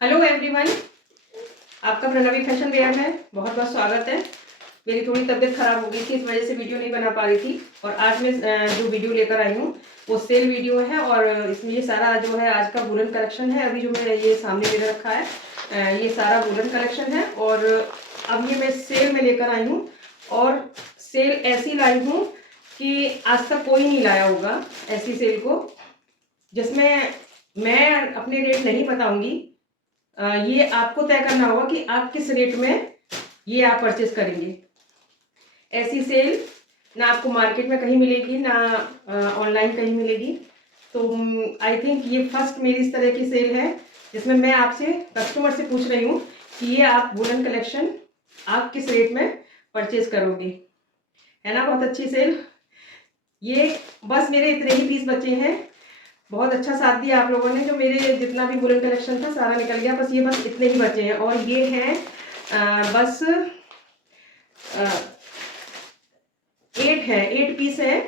Hello everyone, आपका Pranavi fashion where में बहुत बहुत स्वागत है। मेरी थोड़ी तबीयत खराब हो गई थी, इस वजह से वीडियो नहीं बना पा रही थी। और आज मैं जो वीडियो लेकर आई हूँ वो सेल वीडियो है। और इसमें ये सारा जो है आज का वुलन कलेक्शन है। अभी जो मैं ये सामने मेरे रखा है ये सारा वुलन कलेक्शन है। और अब ये मैं सेल में लेकर आई हूँ। और सेल ऐसी लाई हूँ कि आज तक कोई नहीं लाया होगा ऐसी सेल को, जिसमें मैं अपने रेट नहीं बताऊंगी। ये आपको तय करना होगा कि आप किस रेट में ये आप परचेस करेंगे। ऐसी सेल ना आपको मार्केट में कहीं मिलेगी, ना ऑनलाइन कहीं मिलेगी। तो आई थिंक ये फर्स्ट मेरी इस तरह की सेल है जिसमें मैं आपसे कस्टमर से पूछ रही हूँ कि ये आप वुलन कलेक्शन आप किस रेट में परचेज करोगे। है ना, बहुत अच्छी सेल। ये बस मेरे इतने ही पीस बचे हैं। बहुत अच्छा साथ दिया आप लोगों ने। जो मेरे जितना भी वुलन कलेक्शन था सारा निकल गया, बस इतने ही बचे हैं। और ये हैं बस 8 पीस है।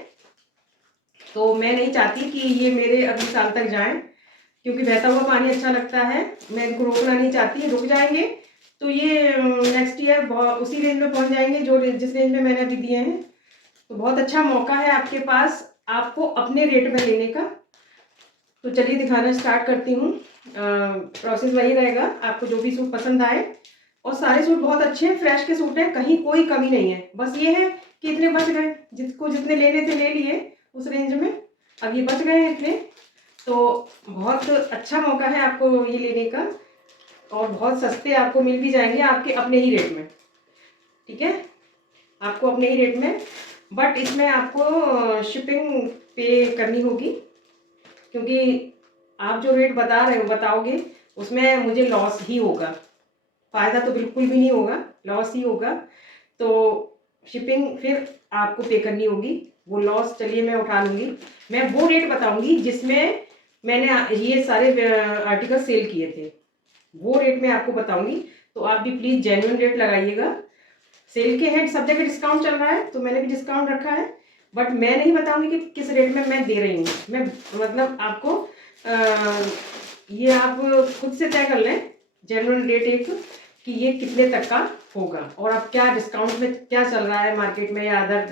तो मैं नहीं चाहती कि ये मेरे अगले साल तक जाएं, क्योंकि बहता हुआ पानी अच्छा लगता है। मैं इनको रोकना नहीं चाहती। रुक जाएंगे तो ये नेक्स्ट ईयर उसी रेंज में पहुंच जाएंगे जिस रेंज में मैंने अभी दिए हैं। तो बहुत अच्छा मौका है आपके पास, आपको अपने रेट में लेने का। तो चलिए दिखाना स्टार्ट करती हूँ। प्रोसेस वही रहेगा, आपको जो भी सूट पसंद आए। और सारे सूट बहुत अच्छे हैं, फ्रेश के सूट हैं, कहीं कोई कमी नहीं है। बस ये है कि इतने बच गए, जिसको जितने लेने थे ले लिए उस रेंज में। अब ये बच गए हैं इतने, तो बहुत अच्छा मौका है आपको ये लेने का। और बहुत सस्ते आपको मिल भी जाएंगे आपके अपने ही रेट में। ठीक है, आपको अपने ही रेट में। बट इसमें आपको शिपिंग पे करनी होगी, क्योंकि आप जो रेट बता रहे हो बताओगे उसमें मुझे लॉस ही होगा। फ़ायदा तो बिल्कुल भी नहीं होगा, लॉस ही होगा। तो शिपिंग फिर आपको पे करनी होगी। वो लॉस चलिए मैं उठा लूँगी। मैं वो रेट बताऊँगी जिसमें मैंने ये सारे आर्टिकल सेल किए थे, वो रेट मैं आपको बताऊँगी। तो आप भी प्लीज़ जेन्युइन रेट लगाइएगा। सेल के हैं, सब जगह डिस्काउंट चल रहा है तो मैंने भी डिस्काउंट रखा है। बट मैं नहीं बताऊंगी कि किस रेट में मैं दे रही हूँ। मैं मतलब आपको ये आप खुद से तय कर लें जेन्युइन रेट एक, कि ये कितने तक का होगा। और अब क्या डिस्काउंट में क्या चल रहा है मार्केट में या अदर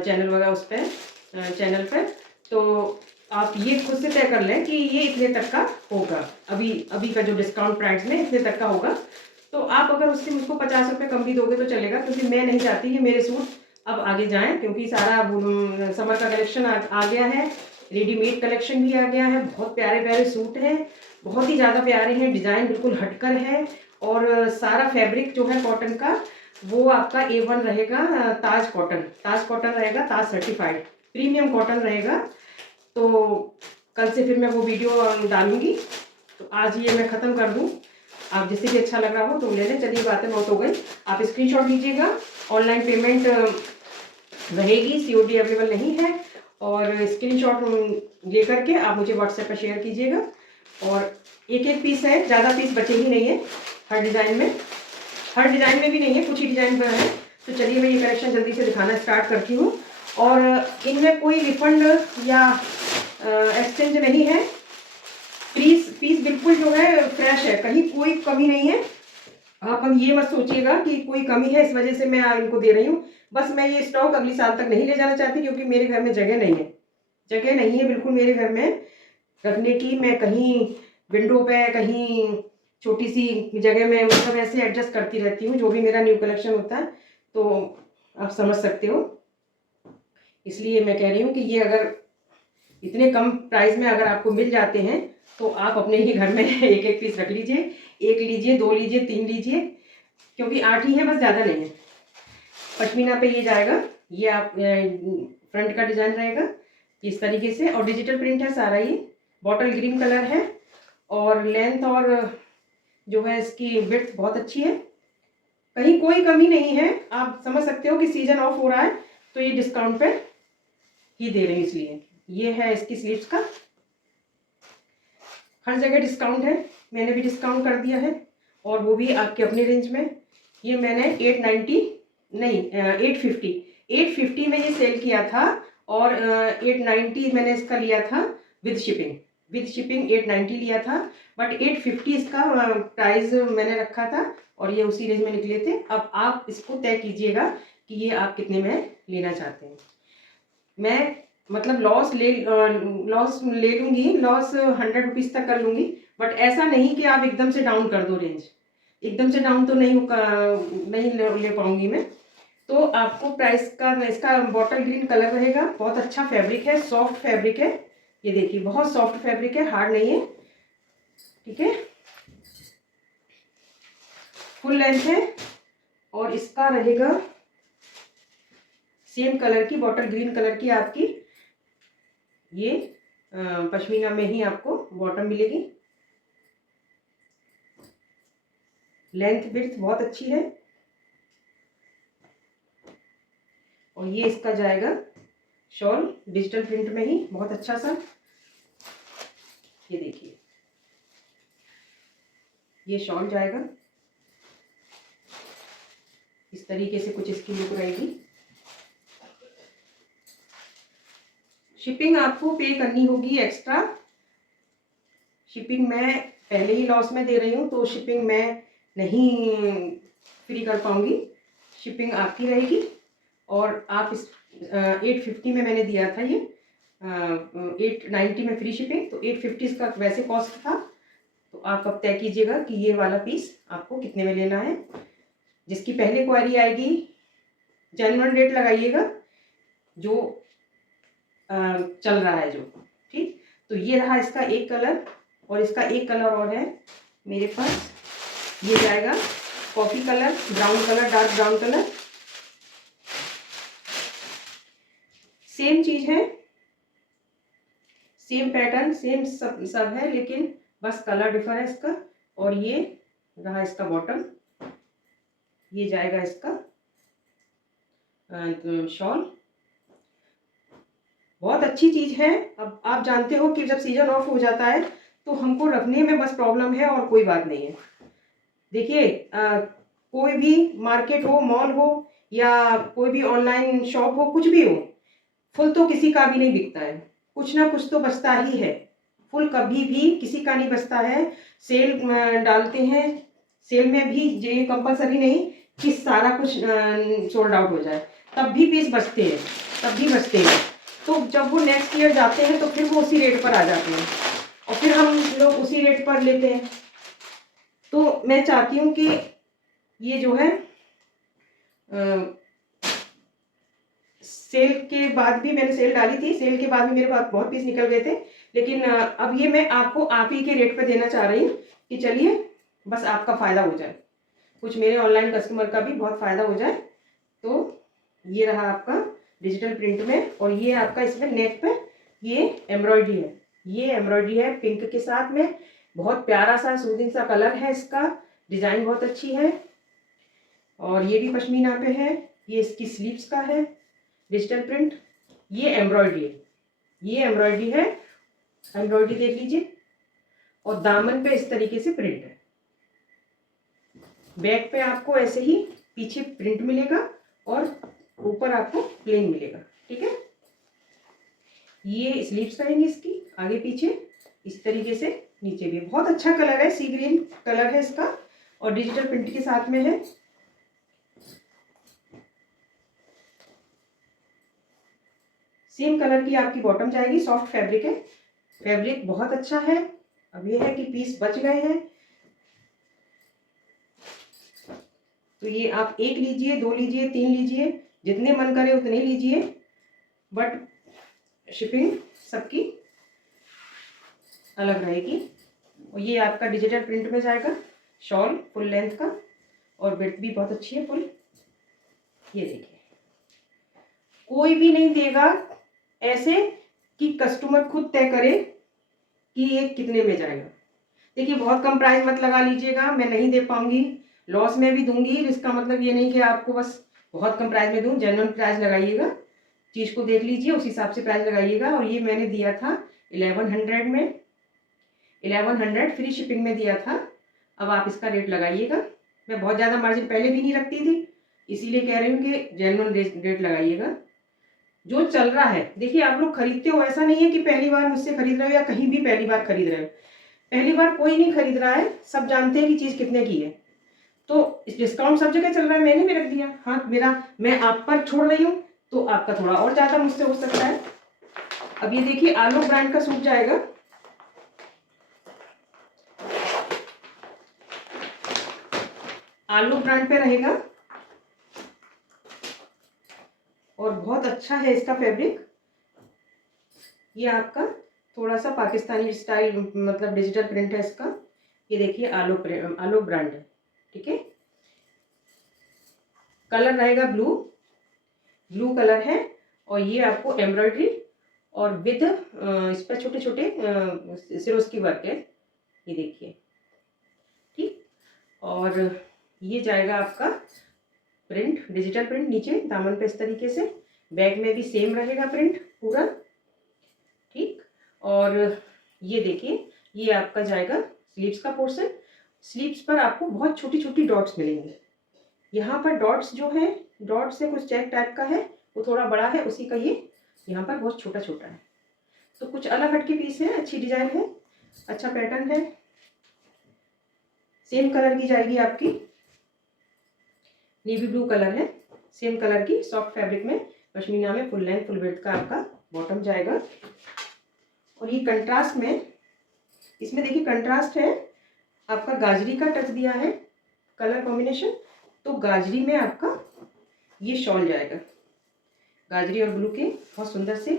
चैनल वगैरह उस पर चैनल पर। तो आप ये खुद से तय कर लें कि ये इतने तक का होगा। अभी अभी का जो डिस्काउंट प्राइस में इतने तक का होगा। तो आप अगर उससे मुझको 50 रुपये कम भी दोगे तो चलेगा, क्योंकि मैं नहीं चाहती कि मेरे सूट अब आगे जाएं। क्योंकि सारा समर का कलेक्शन आ गया है, रेडीमेड कलेक्शन भी आ गया है। बहुत प्यारे प्यारे सूट हैं, बहुत ही ज़्यादा प्यारे हैं, डिज़ाइन बिल्कुल हटकर है। और सारा फैब्रिक जो है कॉटन का वो आपका A1 रहेगा। ताज कॉटन रहेगा, ताज सर्टिफाइड प्रीमियम कॉटन रहेगा। तो कल से फिर मैं वो वीडियो डालूंगी। तो आज ये मैं ख़त्म कर दूँ। आप जिससे भी अच्छा लग रहा हो तो ले लें। चलिए बातें बहुत हो गई। आप स्क्रीनशॉट लीजिएगा, ऑनलाइन पेमेंट रहेगी, COD अवेलेबल नहीं है। और स्क्रीनशॉट ले करके आप मुझे व्हाट्सएप पर शेयर कीजिएगा। और एक पीस है, ज़्यादा पीस बचे ही नहीं है। हर डिज़ाइन में भी नहीं है, कुछ ही डिज़ाइन पर है। तो चलिए मैं ये कलेक्शन जल्दी से दिखाना स्टार्ट करती हूँ। और इनमें कोई रिफंड या एक्सचेंज नहीं है। पीस बिल्कुल जो है फ्रेश है, कहीं कोई कमी नहीं है। आप अब ये मत सोचिएगा कि कोई कमी है इस वजह से मैं इनको दे रही हूँ। बस मैं ये स्टॉक अगली साल तक नहीं ले जाना चाहती, क्योंकि मेरे घर में जगह नहीं है बिल्कुल मेरे घर में रखने की। मैं कहीं विंडो पे, कहीं छोटी सी जगह में मतलब ऐसे एडजस्ट करती रहती हूँ जो भी मेरा न्यू कलेक्शन होता है। तो आप समझ सकते हो, इसलिए मैं कह रही हूँ कि ये अगर इतने कम प्राइस में अगर आपको मिल जाते हैं तो आप अपने ही घर में एक पीस रख लीजिए। 1 लीजिए, 2 लीजिए, 3 लीजिए, क्योंकि 8 ही है, बस ज़्यादा नहीं है। पश्मीना पे ये जाएगा। ये आप फ्रंट का डिज़ाइन रहेगा इस तरीके से। और डिजिटल प्रिंट है सारा। ये बॉटल ग्रीन कलर है। और लेंथ और जो है इसकी विड्थ बहुत अच्छी है, कहीं कोई कमी नहीं है। आप समझ सकते हो कि सीजन ऑफ हो रहा है तो ये डिस्काउंट पे ही दे रहे हैं, इसलिए। ये है इसकी स्लीव्स का, हर जगह डिस्काउंट है, मैंने भी डिस्काउंट कर दिया है। और वो भी आपके अपने रेंज में। ये मैंने 890 नहीं 850 में ये सेल किया था। और 890 मैंने इसका लिया था विद शिपिंग। विद शिपिंग 890 लिया था, बट 850 इसका प्राइस मैंने रखा था और ये उसी रेंज में निकले थे। अब आप इसको तय कीजिएगा कि ये आप कितने में लेना चाहते हैं। मैं मतलब लॉस ले लूँगी, लॉस 100 रुपीज़ तक कर लूँगी, बट ऐसा नहीं कि आप एकदम से डाउन कर दो रेंज। एकदम से डाउन तो नहीं ले पाऊँगी मैं। तो आपको प्राइस का इसका बॉटल ग्रीन कलर रहेगा। बहुत अच्छा फैब्रिक है, सॉफ्ट फैब्रिक है। ये देखिए बहुत सॉफ्ट फैब्रिक है, हार्ड नहीं है, ठीक है। फुल लेंथ है और इसका रहेगा सेम कलर की, बॉटल ग्रीन कलर की आपकी ये पश्मीना में ही आपको बॉटम मिलेगी। लेंथ विड्थ बहुत अच्छी है और ये इसका जाएगा शॉल डिजिटल प्रिंट में ही, बहुत अच्छा सा। ये देखिए ये शॉल जाएगा इस तरीके से, कुछ इसकी लुक रहेगी। शिपिंग आपको पे करनी होगी एक्स्ट्रा। शिपिंग मैं पहले ही लॉस में दे रही हूँ, तो शिपिंग मैं नहीं फ्री कर पाऊँगी, शिपिंग आपकी रहेगी। और आप इस 850 में मैंने दिया था, ये 890 में फ्री शिपिंग, तो 850 इसका वैसे कॉस्ट था। तो आप अब तय कीजिएगा कि ये वाला पीस आपको कितने में लेना है। जिसकी पहले क्वारी आएगी जेन्युइन रेट लगाइएगा, जो चल रहा है जो, ठीक। तो ये रहा इसका एक कलर और इसका एक कलर और है मेरे पास, ये जाएगा coffee colour, brown colour, dark brown colour. Same चीज है, सेम पैटर्न, सेम सब है, लेकिन बस कलर डिफर है इसका। और ये रहा इसका बॉटम, ये जाएगा इसका शॉल। बहुत अच्छी चीज है। अब आप जानते हो कि जब सीजन ऑफ हो जाता है तो हमको रखने में बस प्रॉब्लम है और कोई बात नहीं है। देखिए कोई भी मार्केट हो, मॉल हो या कोई भी ऑनलाइन शॉप हो, कुछ भी हो, फुल तो किसी का भी नहीं बिकता है, कुछ ना कुछ तो बचता ही है। फुल कभी भी किसी का नहीं बचता है। सेल डालते हैं, सेल में भी ये कंपलसरी नहीं कि सारा कुछ सोल्ड आउट हो जाए, तब भी पीस बचते हैं, तब भी बचते हैं। तो जब वो नेक्स्ट ईयर जाते हैं तो फिर वो उसी रेट पर आ जाते हैं और फिर हम लोग उसी रेट पर लेते हैं। तो मैं चाहती हूँ कि ये जो है सेल के बाद भी मैंने सेल डाली थी, सेल के बाद भी मेरे पास बहुत पीस निकल गए थे, लेकिन अब ये मैं आपको आप ही के रेट पे देना चाह रही हूँ कि चलिए बस आपका फ़ायदा हो जाए, कुछ मेरे ऑनलाइन कस्टमर का भी बहुत फ़ायदा हो जाए। तो ये रहा आपका डिजिटल प्रिंट में, और ये आपका इसमें नेक पे ये एम्ब्रॉयडरी है, ये एम्ब्रॉयडरी है पिंक के साथ में। बहुत प्यारा सा सूदिंग सा कलर है इसका, डिज़ाइन बहुत अच्छी है और ये भी पश्मीना पे है। ये इसकी स्लीव्स का है डिजिटल प्रिंट, ये एम्ब्रॉयडरी है, ये एम्ब्रॉयडरी है, एम्ब्रॉयडरी देख लीजिए। और दामन पे इस तरीके से प्रिंट है। बैक पे आपको ऐसे ही पीछे प्रिंट मिलेगा और ऊपर आपको प्लेन मिलेगा, ठीक है। ये स्लीव्स रहेंगी इसकी आगे पीछे इस तरीके से, नीचे भी बहुत अच्छा कलर है, सी ग्रीन कलर है इसका और डिजिटल प्रिंट के साथ में है। सेम कलर की आपकी बॉटम जाएगी, सॉफ्ट फैब्रिक है, फैब्रिक बहुत अच्छा है। अब ये है कि पीस बच गए हैं तो ये आप एक लीजिए, दो लीजिए, तीन लीजिए, जितने मन करे उतने लीजिए, बट शिपिंग सबकी अलग रहेगी। और ये आपका डिजिटल प्रिंट में जाएगा, शॉल फुल लेंथ का और विड्थ भी बहुत अच्छी है फुल। ये देखिए कोई भी नहीं देगा ऐसे कि कस्टमर खुद तय करे कि ये कितने में जाएगा। देखिए बहुत कम प्राइस मत लगा लीजिएगा, मैं नहीं दे पाऊंगी, लॉस में भी दूंगी। इसका मतलब ये नहीं कि आपको बस बहुत कम प्राइस में दूं, जेन्युइन प्राइस लगाइएगा, चीज़ को देख लीजिए उस हिसाब से प्राइस लगाइएगा। और ये मैंने दिया था 1100 में, 1100 फ्री शिपिंग में दिया था। अब आप इसका रेट लगाइएगा। मैं बहुत ज़्यादा मार्जिन पहले भी नहीं रखती थी, इसीलिए कह रही हूँ कि जेन्युइन रेट लगाइएगा। जो चल रहा है। देखिए आप लोग खरीदते हो, ऐसा नहीं है कि पहली बार मुझसे खरीद रहे हो या कहीं भी पहली बार खरीद रहे हो। पहली बार कोई नहीं खरीद रहा है, सब जानते हैं कि चीज़ कितने की है। तो इस डिस्काउंट सब जगह चल रहा है, मैंने भी रख दिया। हाँ मेरा, मैं आप पर छोड़ रही हूँ तो आपका थोड़ा और ज़्यादा मुझसे हो सकता है। अब ये देखिए आलो ब्रांड का सूट जाएगा। आलो ब्रांड पे रहेगा और बहुत अच्छा है इसका फैब्रिक। ये आपका थोड़ा सा पाकिस्तानी स्टाइल, मतलब डिजिटल प्रिंट है इसका। ये देखिए आलो ब्रांड है, ठीक है। कलर रहेगा ब्लू कलर है। और ये आपको एम्ब्रॉयडरी और विद इस पर छोटे छोटे सिरोस्की वर्क है, ये देखिए, ठीक। और ये जाएगा आपका प्रिंट, डिजिटल प्रिंट नीचे दामन पे इस तरीके से। बैक में भी सेम रहेगा प्रिंट पूरा, ठीक। और ये देखिए ये आपका जाएगा स्लीव्स का पोर्शन। स्लीव्स पर आपको बहुत छोटी छोटी डॉट्स मिलेंगे। यहाँ पर डॉट्स जो है, डॉट से कुछ चेक टाइप का है, वो थोड़ा बड़ा है, उसी का ये यहाँ पर बहुत छोटा छोटा है। तो कुछ अलग हटके पीस है, अच्छी डिजाइन है, अच्छा पैटर्न है। सेम कलर की जाएगी आपकी, नेवी ब्लू कलर है, सेम कलर की सॉफ्ट फैब्रिक में पश्मीना में फुल लेंथ फुल विड्थ का आपका बॉटम जाएगा। और ये कंट्रास्ट में, इसमें देखिए कंट्रास्ट है, आपका गाजरी का टच दिया है कलर कॉम्बिनेशन। तो गाजरी में आपका ये शॉल जाएगा, गाजरी और ब्लू के बहुत सुंदर से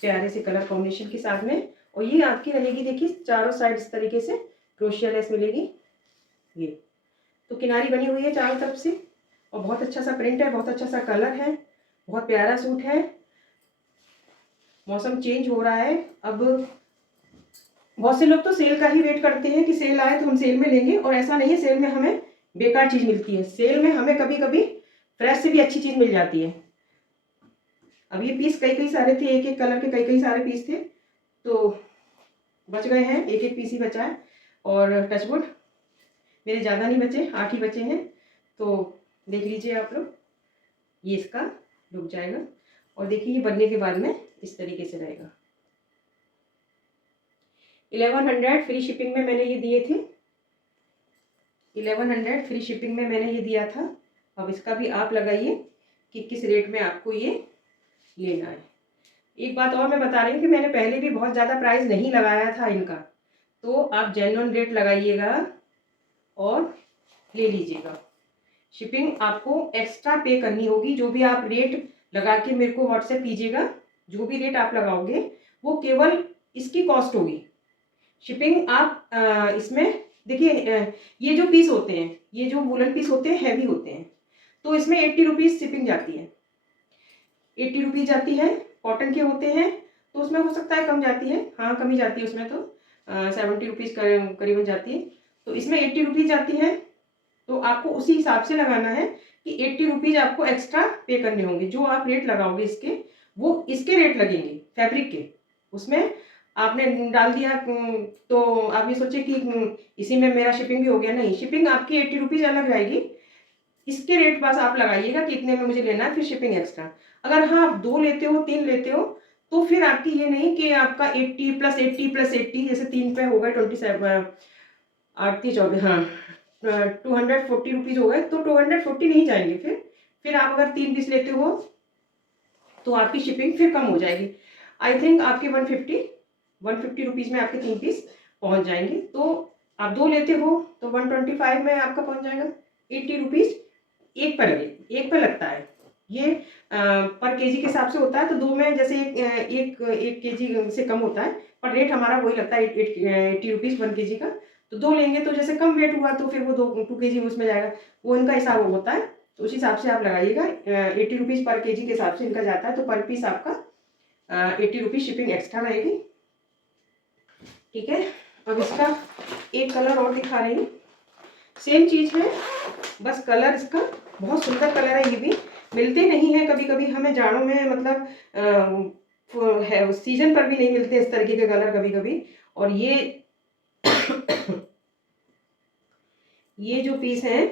प्यारे से कलर कॉम्बिनेशन के साथ में। और ये आपकी रहेगी देखिए चारों साइड इस तरीके से क्रोशिया लेस मिलेगी। ये तो किनारी बनी हुई है चारों तरफ से, और बहुत अच्छा सा प्रिंट है, बहुत अच्छा सा कलर है, बहुत प्यारा सूट है। मौसम चेंज हो रहा है, अब बहुत से लोग तो सेल का ही वेट करते हैं कि सेल आए तो हम सेल में लेंगे, और ऐसा नहीं है सेल में हमें बेकार चीज़ मिलती है। सेल में हमें कभी कभी फ्रेश से भी अच्छी चीज़ मिल जाती है। अब ये पीस कई कई सारे थे, एक एक कलर के कई कई सारे पीस थे, तो बच गए हैं, एक एक पीस ही बचा है। और टचवुड मेरे ज़्यादा नहीं बचे, 8 ही बचे हैं। तो देख लीजिए आप लोग, ये इसका लुक जाएगा। और देखिए ये बनने के बाद में इस तरीके से रहेगा। 1100 फ्री शिपिंग में मैंने ये दिए थे, 1100 फ्री शिपिंग में मैंने ये दिया था। अब इसका भी आप लगाइए कि किस रेट में आपको ये लेना है। एक बात और मैं बता रही हूँ कि मैंने पहले भी बहुत ज़्यादा प्राइस नहीं लगाया था इनका, तो आप जेन्युइन रेट लगाइएगा और ले लीजिएगा। शिपिंग आपको एक्स्ट्रा पे करनी होगी, जो भी आप रेट लगा के मेरे को व्हाट्सएप कीजिएगा, जो भी रेट आप लगाओगे वो केवल इसकी कॉस्ट होगी। शिपिंग आप इसमें देखिए, ये जो पीस होते हैं, ये जो वुलन पीस होते हैं हैवी होते हैं, तो इसमें 80 रुपीज़ शिपिंग जाती है, 80 रुपीज़ जाती है। कॉटन के होते हैं तो उसमें हो सकता है कम जाती है, हाँ कमी जाती है उसमें, तो 70 रुपीज़ करीबन जाती है। तो इसमें 80 रुपीज़ जाती है, तो आपको उसी हिसाब से लगाना है कि 80 रुपीज़ आपको एक्स्ट्रा पे करने होंगे। जो आप रेट लगाओगे इसके, वो इसके रेट लगेंगे फैब्रिक के। उसमें आपने डाल दिया तो आप ये सोचे कि इसी में मेरा शिपिंग भी हो गया, नहीं, शिपिंग आपकी 80 रुपीज़ अलग रहेगी। इसके रेट बस आप लगाइएगा कि इतने में मुझे लेना है, फिर शिपिंग एक्स्ट्रा। अगर हाँ आप 2 लेते हो 3 लेते हो, तो फिर आपकी ये नहीं कि आपका 80 + 80 + 80, जैसे 3 पे हो गए 27, 8 3 14, हाँ 240 रुपीज़ हो गए, तो 240 नहीं जाएंगे। फिर आप अगर 3 पीस लेते हो तो आपकी शिपिंग फिर कम हो जाएगी। आई थिंक आपके 150 रुपीज़ में आपके 3 पीस पहुंच जाएंगे। तो आप 2 लेते हो तो 125 में आपका पहुंच जाएगा। 80 रुपीज़ एक पर लगता है ये, पर केजी के हिसाब से होता है। तो 2 में जैसे एक केजी से कम होता है, पर रेट हमारा वही लगता है 80 रुपीज़ 1 केजी का। तो 2 लेंगे तो जैसे कम वेट हुआ तो फिर वो 2 केजी उसमें जाएगा, वो इनका हिसाब होता है। तो उस हिसाब से आप लगाइएगा। 80 रुपीज़ पर केजी के हिसाब से इनका जाता है, तो पर पीस आपका 80 रुपीज़ शिपिंग एक्स्ट्रा रहेगी, ठीक है। अब इसका एक कलर और दिखा रही हूँ, सेम चीज़ है, बस कलर इसका बहुत सुंदर कलर है। ये भी मिलते नहीं है कभी कभी हमें जाड़ों में, मतलब है सीजन पर भी नहीं मिलते इस तरीके के कलर कभी कभी। और ये जो पीस है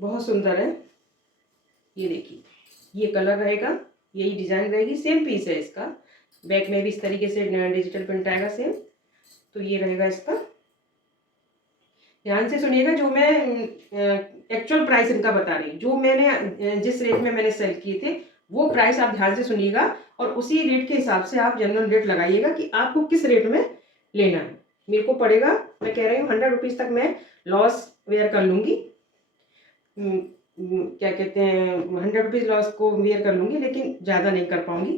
बहुत सुंदर है, ये देखिए, ये कलर रहेगा, यही डिज़ाइन रहेगी, सेम पीस है इसका। बैक में भी इस तरीके से डिजिटल प्रिंट आएगा सेम। तो ये रहेगा इसका। ध्यान से सुनिएगा, जो मैं एक्चुअल प्राइस इनका बता रही हूँ, जो मैंने जिस रेट में मैंने सेल किए थे वो प्राइस आप ध्यान से सुनिएगा और उसी रेट के हिसाब से आप जनरल रेट लगाइएगा कि आपको किस रेट में लेना है। मेरे को पड़ेगा, मैं कह रही हूँ 100 रुपीज़ तक मैं लॉस वेयर कर लूँगी। क्या कहते हैं, 100 रुपीज़ लॉस को वेयर कर लूँगी, लेकिन ज़्यादा नहीं कर पाऊँगी।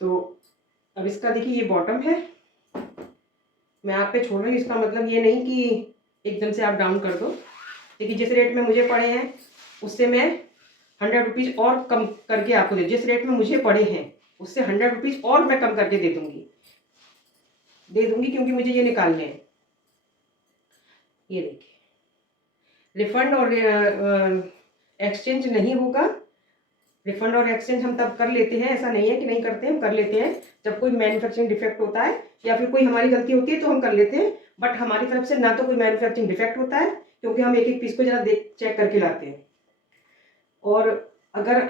तो अब इसका देखिए ये बॉटम है, मैं आप पे छोड़ रही हूँ, इसका मतलब ये नहीं कि एकदम से आप डाउन कर दो। देखिए जिस रेट में मुझे पड़े हैं उससे मैं 100 रुपीज़ और कम करके आपको दे, जिस रेट में मुझे पड़े हैं उससे 100 रुपीज़ और मैं कम करके दे दूँगी क्योंकि मुझे ये निकालने हैं। ये देखिए, रिफंड और एक्सचेंज नहीं होगा। रिफंड और एक्सचेंज हम तब कर लेते हैं, ऐसा नहीं है कि नहीं करते, हम कर लेते हैं जब कोई मैन्युफैक्चरिंग डिफेक्ट होता है या फिर कोई हमारी गलती होती है तो हम कर लेते हैं। बट हमारी तरफ से ना तो कोई मैन्युफैक्चरिंग डिफेक्ट होता है, क्योंकि हम एक एक पीस को जरा देख चेक करके लाते हैं। और अगर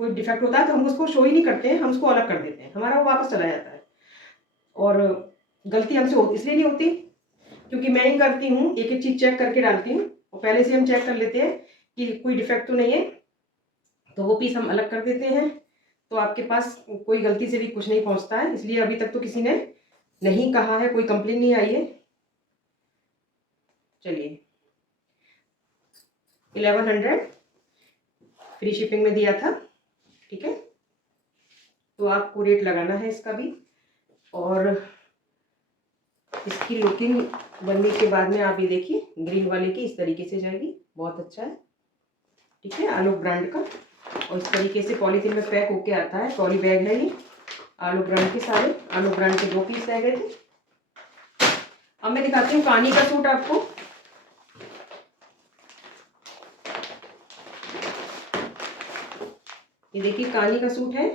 कोई डिफेक्ट होता है तो हम उसको शो ही नहीं करते हैं, हम उसको अलग कर देते हैं, हमारा वो वापस चला जाता है। और गलती हमसे इसलिए नहीं होती क्योंकि मैं ही करती हूँ, एक एक चीज़ चेक करके डालती हूँ और पहले से हम चेक कर लेते हैं कि कोई डिफेक्ट तो नहीं है, तो वो पीस हम अलग कर देते हैं। तो आपके पास कोई गलती से भी कुछ नहीं पहुँचता है, इसलिए अभी तक तो किसी ने नहीं कहा है, कोई कंप्लेन नहीं आई है। चलिए 1100 फ्री शिपिंग में दिया था, ठीक है। तो आपको रेट लगाना है इसका भी। और इसकी लुकिंग बनने के बाद में आप ये देखिए, ग्रीन वाले की इस तरीके से जाएगी, बहुत अच्छा है, ठीक है, आलोक ब्रांड का। और इस तरीके से पॉलीथीन में पैक होके आता है, पॉली बैग है ये, आलोक ब्रांड के सारे, आलोक ब्रांड के 2 पीस रह गए थे। अब मैं दिखाती हूँ कानी का सूट आपको। ये देखिए कानी का सूट है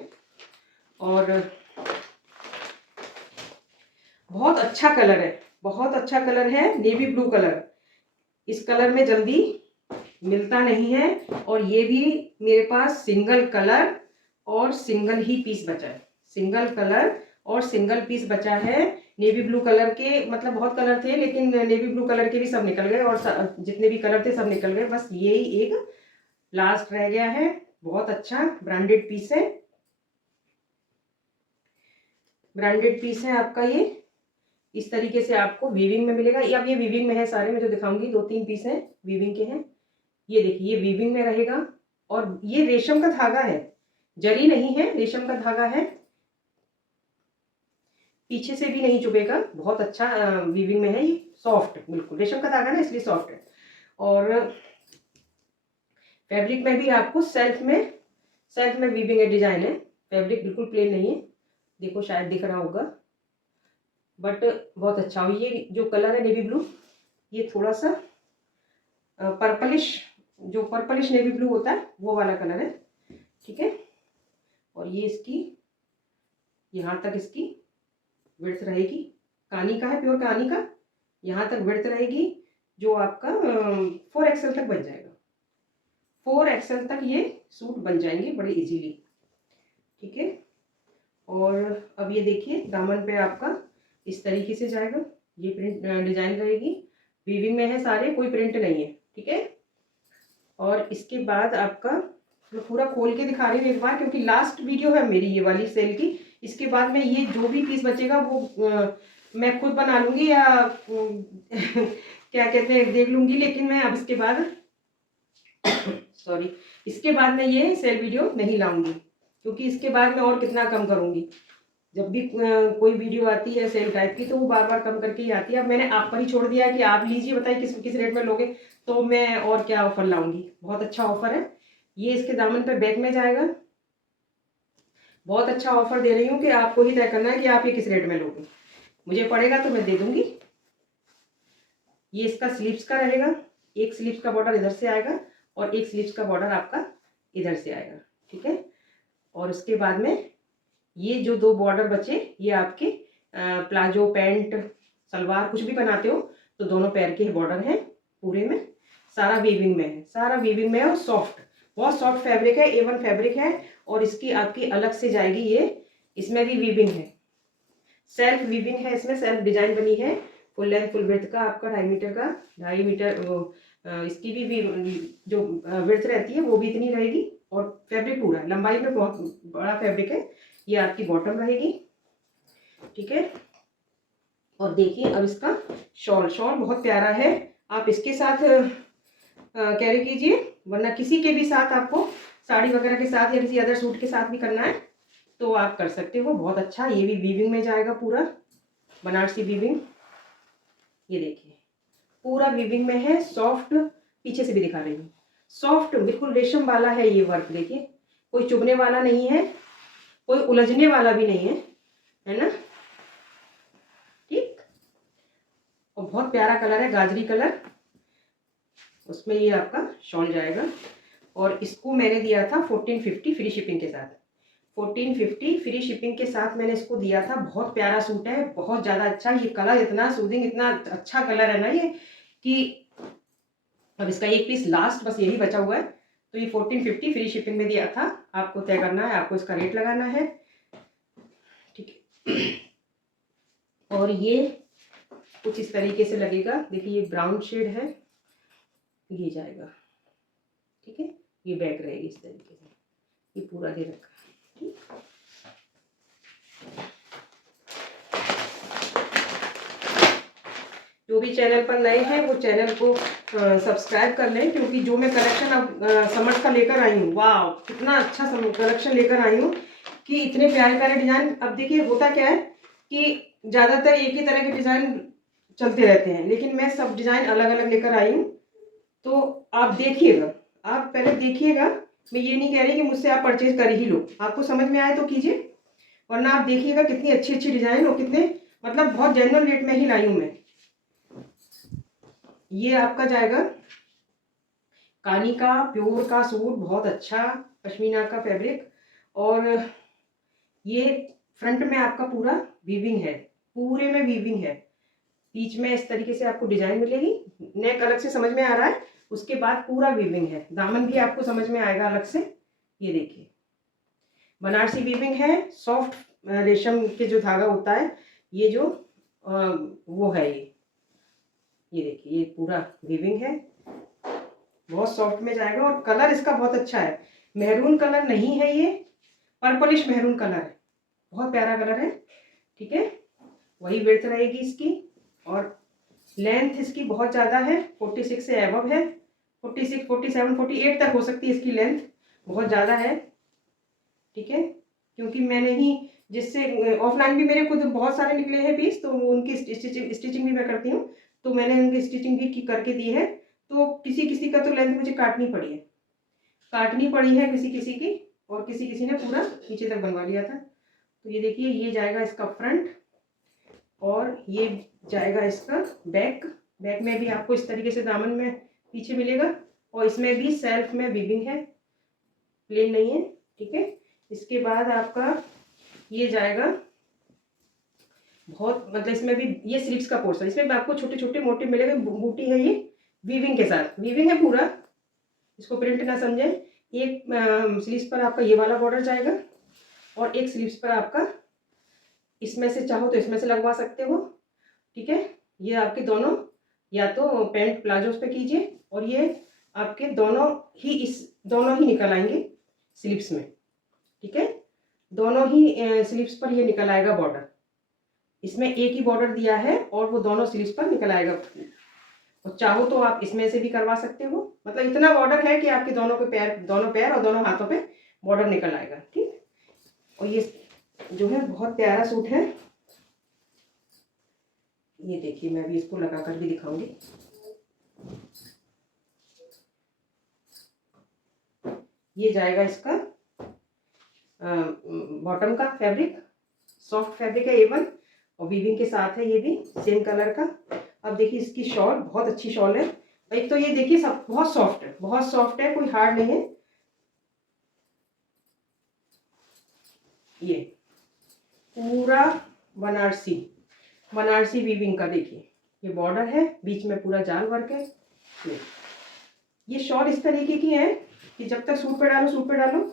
और बहुत अच्छा कलर है, बहुत अच्छा कलर है, नेवी ब्लू कलर। इस कलर में जल्दी मिलता नहीं है और ये भी मेरे पास सिंगल कलर और सिंगल ही पीस बचा है, सिंगल कलर और सिंगल पीस बचा है। नेवी ब्लू कलर के मतलब बहुत कलर थे, लेकिन नेवी ब्लू कलर के भी सब निकल गए और जितने भी कलर थे सब निकल गए, बस ये ही एक लास्ट रह गया है। बहुत अच्छा ब्रांडेड पीस है, ब्रांडेड पीस है आपका ये। इस तरीके से आपको वीविंग में मिलेगा। अब ये वीविंग में है सारे, मैं जो दिखाऊंगी 2-3 पीस हैं वीविंग के हैं। ये देखिए ये वीविंग में रहेगा और ये रेशम का धागा है, जरी नहीं है, रेशम का धागा है, पीछे से भी नहीं चुभेगा, बहुत अच्छा वीविंग में है ये, सॉफ्ट, बिल्कुल रेशम का धागा ना इसलिए सॉफ्ट है। और फैब्रिक में भी आपको सेल्फ में वीविंग है, डिजाइन है, फैब्रिक बिल्कुल प्लेन नहीं है, देखो शायद दिख रहा होगा, बट बहुत अच्छा। और ये जो कलर है नेवी ब्लू, ये थोड़ा सा पर्पलिश, जो पर्पलिश नेवी ब्लू होता है वो वाला कलर है, ठीक है। और ये इसकी यहाँ तक इसकी विड्थ रहेगी, कानी का है, प्योर कानी का, यहाँ तक विड्थ रहेगी जो आपका 4XL तक बन जाएगा, 4XL तक ये सूट बन जाएंगे बड़े इजीली, ठीक है। और अब ये देखिए दामन पे आपका इस तरीके से जाएगा, ये प्रिंट डिजाइन रहेगी, वीविंग में है सारे, कोई प्रिंट नहीं है, ठीक है। और इसके बाद आपका मैं पूरा खोल के दिखा रही हूँ एक बार, क्योंकि लास्ट वीडियो है मेरी ये वाली सेल की। इसके बाद में ये जो भी पीस बचेगा वो मैं खुद बना लूँगी या क्या कहते हैं देख लूँगी, लेकिन मैं अब इसके बाद सॉरी, इसके बाद मैं ये सेल वीडियो नहीं लाऊंगी, क्योंकि इसके बाद मैं और कितना कम करूँगी। जब भी कोई वीडियो आती है सेल टाइप की तो वो बार बार कम करके ही आती है। अब मैंने आप पर ही छोड़ दिया है कि आप लीजिए, बताइए किस रेट में लोगे, तो मैं और क्या ऑफर लाऊंगी। बहुत अच्छा ऑफर है ये, इसके दामन पे बैक में जाएगा, बहुत अच्छा ऑफर दे रही हूँ कि आपको ही तय करना है कि आप ये किस रेट में लोगे। मुझे पड़ेगा तो मैं दे दूंगी। ये इसका स्लीव्स का रहेगा, एक स्लीव्स का बॉर्डर इधर से आएगा और एक स्लीव्स का बॉर्डर आपका इधर से आएगा, ठीक है। और उसके बाद में ये जो 2 बॉर्डर बचे ये आपके प्लाजो, पैंट, सलवार कुछ भी बनाते हो तो दोनों पैर के बॉर्डर हैं, पूरे में सारा वीविंग में है, सारा वीविंग में है और सॉफ्ट, बहुत सॉफ्ट फैब्रिक है, A1 फैब्रिक है। और इसकी आपकी अलग से जाएगी ये, इसमें भी वीविंग है, सेल्फ वीविंग है, इसमें सेल्फ डिजाइन बनी है। फुल लेंथ फुल विड्थ का आपका 2.5 मीटर का, 2.5 मीटर वो इसकी भी जो विड्थ रहती है वो भी इतनी रहेगी। और फैब्रिक पूरा लंबाई में बहुत बड़ा फैब्रिक है। ये आपकी बॉटम रहेगी, ठीक है। और देखिए अब इसका शॉल, शॉल बहुत प्यारा है। आप इसके साथ कैरी कीजिए, वरना किसी के भी साथ आपको साड़ी वगैरह के साथ या किसी अदर सूट के साथ भी करना है तो आप कर सकते हो। बहुत अच्छा, ये भी वीविंग में जाएगा पूरा, बनारसी वीविंग। ये देखिए पूरा वीविंग में है, सॉफ्ट। पीछे से भी दिखा रही हूँ, सॉफ्ट बिल्कुल रेशम वाला है ये वर्क। देखिए कोई चुभने वाला नहीं है, कोई उलझने वाला भी नहीं है ना, ठीक। और बहुत प्यारा कलर है, गाजरी कलर। उसमें ये आपका शॉल जाएगा। और इसको मैंने दिया था 1450 फ्री शिपिंग के साथ, 1450 फ्री शिपिंग के साथ मैंने इसको दिया था। बहुत प्यारा सूट है, बहुत ज़्यादा अच्छा। ये कलर इतना सूदिंग, इतना अच्छा कलर है ना ये, कि अब इसका एक पीस लास्ट बस यही बचा हुआ है। तो ये 1450 फ्री शिपिंग में दिया था। आपको तय करना है, आपको इसका रेट लगाना है, ठीक है। और ये कुछ इस तरीके से लगेगा। देखिए ये ब्राउन शेड है, ये जाएगा, ठीक है। ये बैक रहेगी इस तरीके से, ये पूरा दे रखा है, ठीक। जो भी चैनल पर नए हैं वो चैनल को सब्सक्राइब कर लें, क्योंकि जो मैं कलेक्शन अब समर का लेकर आई हूँ, वाह कितना अच्छा कलेक्शन लेकर आई हूँ कि इतने प्यारे प्यारे डिज़ाइन। अब देखिए होता क्या है कि ज़्यादातर एक ही तरह के डिज़ाइन चलते रहते हैं, लेकिन मैं सब डिज़ाइन अलग अलग लेकर आई हूँ। तो आप देखिएगा, आप पहले देखिएगा। मैं ये नहीं कह रही कि मुझसे आप परचेज कर ही लो, आपको समझ में आए तो कीजिए, वरना आप देखिएगा कितनी अच्छी अच्छी डिज़ाइन और कितने मतलब बहुत जेन्युइन रेट में ही लाई हूँ मैं। ये आपका जाएगा कानी का प्योर का सूट, बहुत अच्छा पश्मीना का फैब्रिक। और ये फ्रंट में आपका पूरा वीविंग है, पूरे में वीविंग है। बीच में इस तरीके से आपको डिजाइन मिलेगी, नेक अलग से समझ में आ रहा है, उसके बाद पूरा वीविंग है। दामन भी आपको समझ में आएगा अलग से। ये देखिए बनारसी वीविंग है, सॉफ्ट रेशम के जो धागा होता है, ये जो वो है ये देखिए ये पूरा वीविंग है, बहुत सॉफ्ट में जाएगा। और कलर इसका बहुत अच्छा है, मेहरून कलर नहीं है ये, पर्पलिश मेहरून कलर है, बहुत प्यारा कलर है, ठीक है। वही विड्थ रहेगी इसकी। और लेंथ इसकी बहुत ज़्यादा है, 46 से एबव है, 46, 47, 48 तक हो सकती है इसकी लेंथ, बहुत ज़्यादा है, ठीक है। क्योंकि मैंने ही जिससे ऑफलाइन भी मेरे खुद बहुत सारे निकले हैं पीस, तो उनकी स्टिचिंग भी मैं करती हूँ, तो मैंने उनकी स्टिचिंग भी करके दी है। तो किसी किसी का तो लेंथ मुझे काटनी पड़ी है किसी किसी की, और किसी किसी ने पूरा नीचे तक बनवा लिया था। तो ये देखिए ये जाएगा इसका फ्रंट, और ये जाएगा इसका बैक। बैक में भी आपको इस तरीके से दामन में पीछे मिलेगा, और इसमें भी सेल्फ में वीविंग है, प्लेन नहीं है, ठीक है। इसके बाद आपका ये जाएगा बहुत मतलब इसमें भी ये स्लीव्स का पोर्शन, इसमें भी आपको छोटे छोटे मोटे मिलेगा, बूटी है ये, वीविंग के साथ, वीविंग है पूरा, इसको प्रिंट ना समझें। एक स्लीव्स पर आपका ये वाला बॉर्डर जाएगा, और एक स्लीव्स पर आपका इसमें से चाहो तो इसमें से लगवा सकते हो, ठीक है। ये आपके दोनों या तो पैंट प्लाजोस पे कीजिए, और ये आपके दोनों ही निकल आएंगे स्लीव्स में, ठीक है। दोनों ही स्लीव्स पर ये निकल आएगा बॉर्डर, इसमें एक ही बॉर्डर दिया है और वो दोनों स्लीव्स पर निकल आएगा। और चाहो तो आप इसमें से भी करवा सकते हो, मतलब इतना बॉर्डर है कि आपके दोनों पैर और दोनों हाथों पे बॉर्डर निकल आएगा, ठीक। और ये जो है बहुत प्यारा सूट है। ये देखिए मैं भी इसको लगा कर भी दिखाऊंगी। ये जाएगा इसका बॉटम का फैब्रिक, सॉफ्ट फैब्रिक है A1, और वीविंग के साथ है, ये भी सेम कलर का। अब देखिए इसकी शॉल बहुत अच्छी शॉल है। एक तो ये देखिए सब बहुत सॉफ्ट है, बहुत सॉफ्ट है, कोई हार्ड नहीं है। ये पूरा बनारसी वीविंग का देखिए, ये बॉर्डर है, बीच में पूरा जाल वर्क है। ये शॉल इस तरीके की है कि जब तक सूट पे डालो, सूट पे डालो,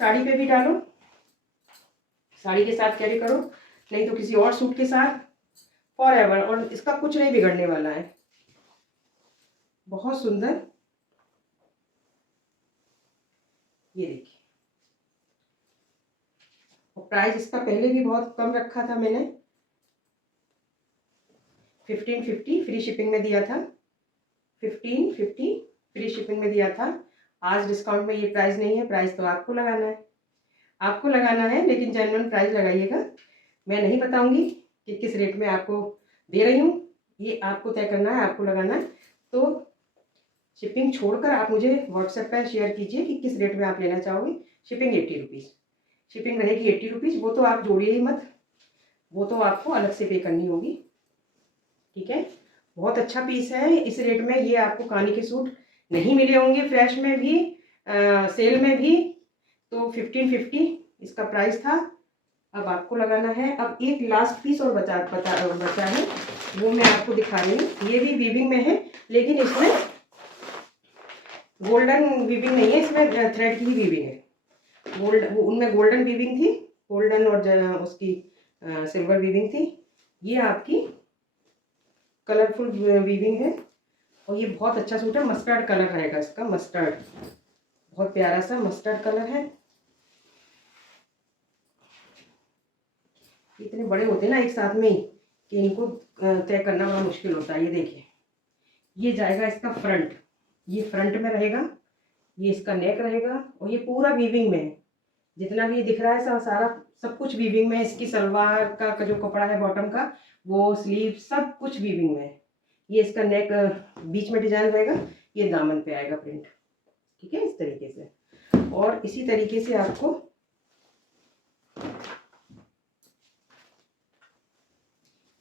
साड़ी पे भी डालो, साड़ी के साथ कैरी करो, नहीं तो किसी और सूट के साथ फॉर एवर, और इसका कुछ नहीं बिगड़ने वाला है। बहुत सुंदर, ये देखिए। और प्राइस इसका पहले भी बहुत कम रखा था मैंने, 1550 फ्री शिपिंग में दिया था, 1550 फ्री शिपिंग में दिया था। आज डिस्काउंट में ये प्राइस नहीं है, प्राइस तो आपको लगाना है, आपको लगाना है, लेकिन जेन्युइन प्राइस लगाइएगा। मैं नहीं बताऊंगी कि किस रेट में आपको दे रही हूँ, ये आपको तय करना है, आपको लगाना है। तो शिपिंग छोड़कर आप मुझे व्हाट्सएप पर शेयर कीजिए कि किस रेट में आप लेना चाहोगे। शिपिंग 80 रुपीज़, शिपिंग रहेगी 80 रुपीज़, वो तो आप जोड़िए ही मत, वो तो आपको अलग से पे करनी होगी, ठीक है। बहुत अच्छा पीस है, इस रेट में ये आपको कानी के सूट नहीं मिले होंगे, फ्रेश में भी सेल में भी। तो 1550 इसका प्राइस था। अब आपको लगाना है। अब एक लास्ट पीस और बचा है, वो मैं आपको दिखा रही हूँ। ये भी वीविंग में है, लेकिन इसमें गोल्डन वीविंग नहीं है, इसमें थ्रेड की ही वीविंग है। उनमें गोल्डन वीविंग थी, गोल्डन और उसकी सिल्वर वीविंग थी। ये आपकी कलरफुल वीविंग है, और ये बहुत अच्छा सूट है। मस्टर्ड कलर रहेगा इसका, मस्टर्ड, बहुत प्यारा सा मस्टर्ड कलर है। इतने बड़े होते हैं ना एक साथ में ही कि इनको तय करना बड़ा मुश्किल होता है। ये देखिए, ये जाएगा इसका फ्रंट, ये फ्रंट में रहेगा, ये इसका नेक रहेगा, और ये पूरा वीविंग में है। जितना भी दिख रहा है सारा सब कुछ वीविंग में है। इसकी सलवार का जो कपड़ा है बॉटम का, वो स्लीव सब कुछ वीविंग में है। ये इसका नेक बीच में डिजाइन रहेगा, ये दामन पे आएगा प्रिंट, ठीक है, इस तरीके से। और इसी तरीके से आपको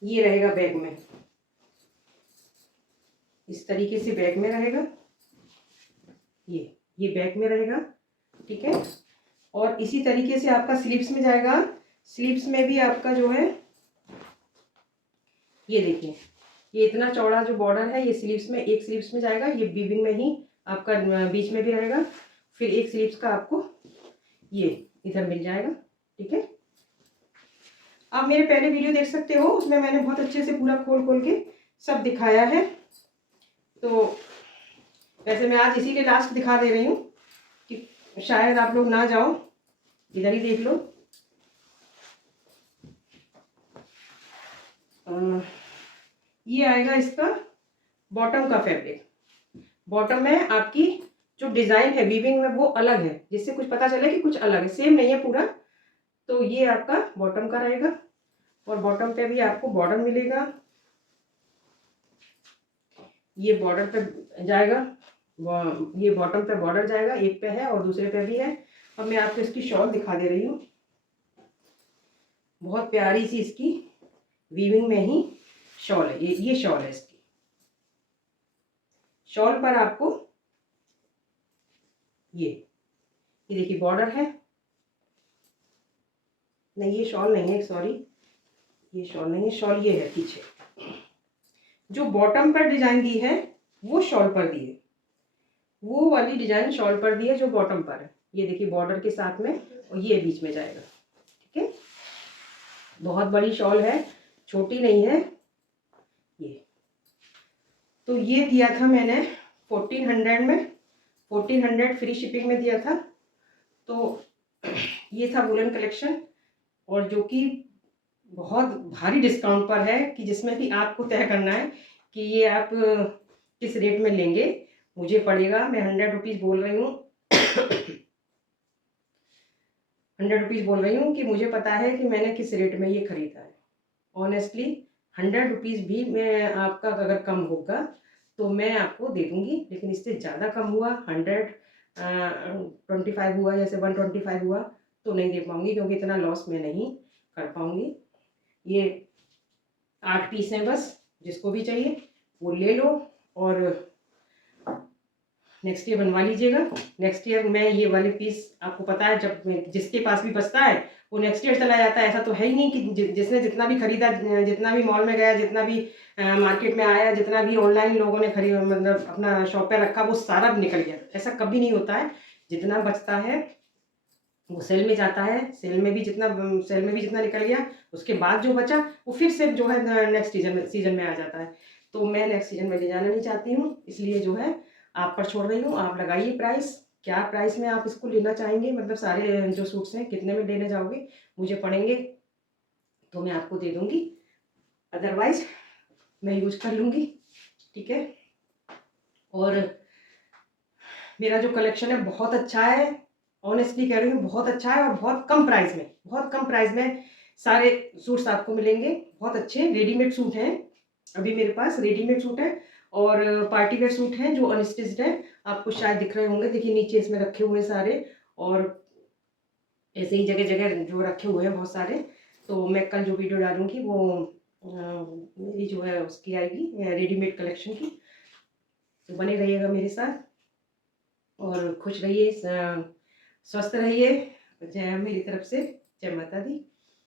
ये रहेगा बैक में, इस तरीके से बैक में रहेगा, ये बैक में रहेगा, ठीक है। और इसी तरीके से आपका स्लीव्स में जाएगा। स्लीव्स में भी आपका जो है, ये देखिए, ये इतना चौड़ा जो बॉर्डर है, ये स्लीव्स में, एक स्लीव्स में जाएगा, ये वीविंग में ही आपका बीच में भी रहेगा। फिर एक स्लीव्स का आपको ये इधर मिल जाएगा, ठीक है। आप मेरे पहले वीडियो देख सकते हो, उसमें मैंने बहुत अच्छे से पूरा खोल के सब दिखाया है। तो वैसे मैं आज इसीलिए लास्ट दिखा दे रही हूँ कि शायद आप लोग ना जाओ, इधर ही देख लो। ये आएगा इसका बॉटम का फैब्रिक। बॉटम में आपकी जो डिजाइन है वीविंग में वो अलग है, जिससे कुछ पता चले कि कुछ अलग है, सेम नहीं है पूरा। तो ये आपका बॉटम का रहेगा, और बॉटम पे भी आपको बॉर्डर मिलेगा। ये बॉर्डर पे जाएगा, ये बॉटम पे बॉर्डर जाएगा, एक पे है और दूसरे पे भी है। अब मैं आपको इसकी शॉल दिखा दे रही हूँ, बहुत प्यारी सी इसकी वीविंग में ही शॉल है। ये शॉल है इसकी। शॉल पर आपको ये देखिए बॉर्डर है, नहीं ये शॉल नहीं है, सॉरी, ये शॉल नहीं है, शॉल ये है पीछे। जो बॉटम पर डिजाइन दी है वो शॉल पर दी है, वो वाली डिजाइन शॉल पर दी है जो बॉटम पर है। ये देखिए बॉर्डर के साथ में, और ये बीच में जाएगा, ठीक है। बहुत बड़ी शॉल है, छोटी नहीं है ये। तो ये दिया था मैंने 1400 में, 1400 फ्री शिपिंग में दिया था। तो ये था वुलन कलेक्शन, और जो कि बहुत भारी डिस्काउंट पर है, कि जिसमें कि आपको तय करना है कि ये आप किस रेट में लेंगे। मुझे पड़ेगा, मैं 100 रुपीज़ बोल रही हूँ 100 रुपीज़ बोल रही हूँ कि मुझे पता है कि मैंने किस रेट में ये खरीदा है। ऑनेस्टली 100 रुपीज़ भी मैं आपका अगर कम होगा तो मैं आपको दे दूँगी, लेकिन इससे ज़्यादा कम हुआ, 125 हुआ, जैसे 125 हुआ, तो नहीं दे पाऊँगी, क्योंकि इतना लॉस मैं नहीं कर पाऊँगी। ये 8 पीस हैं बस, जिसको भी चाहिए वो ले लो, और नेक्स्ट ईयर बनवा लीजिएगा। नेक्स्ट ईयर मैं ये वाले पीस, आपको पता है, जब जिसके पास भी बचता है वो नेक्स्ट ईयर चला जाता है। ऐसा तो है ही नहीं कि जिसने जितना भी खरीदा, जितना भी मॉल में गया, जितना भी मार्केट में आया, जितना भी ऑनलाइन लोगों ने खरीद मतलब अपना शॉप पे रखा, वो सारा निकल गया। ऐसा कभी नहीं होता है। जितना बचता है वो सेल में जाता है, सेल में भी जितना निकल गया, उसके बाद जो बचा वो फिर से जो है नेक्स्ट सीजन में आ जाता है। तो मैं नेक्स्ट सीजन में ले जाना नहीं चाहती हूँ, इसलिए जो है आप पर छोड़ रही हूँ। आप लगाइए प्राइस, क्या प्राइस में आप इसको लेना चाहेंगे, मतलब सारे जो सूट्स हैं कितने में लेने जाओगे, मुझे पड़ेंगे तो मैं आपको दे दूँगी, अदरवाइज मैं यूज कर लूँगी, ठीक है। और मेरा जो कलेक्शन है बहुत अच्छा है, ऑनेस्टली कह रही हूँ, बहुत अच्छा है। और बहुत कम प्राइस में सारे सूट्स आपको मिलेंगे, बहुत अच्छे रेडीमेड सूट हैं। अभी मेरे पास रेडीमेड सूट है और पार्टी वेयर सूट हैं जो अनस्टिच्ड हैं, आपको शायद दिख रहे होंगे, देखिए नीचे इसमें रखे हुए सारे, और ऐसे ही जगह जगह जो रखे हुए हैं बहुत सारे। तो मैं कल जो वीडियो डालूंगी वो मेरी जो है उसकी आएगी रेडीमेड कलेक्शन की। तो बने रहिएगा मेरे साथ और खुश रहिए, स्वस्थ रहिए। जय मेरी तरफ से, जय माता दी।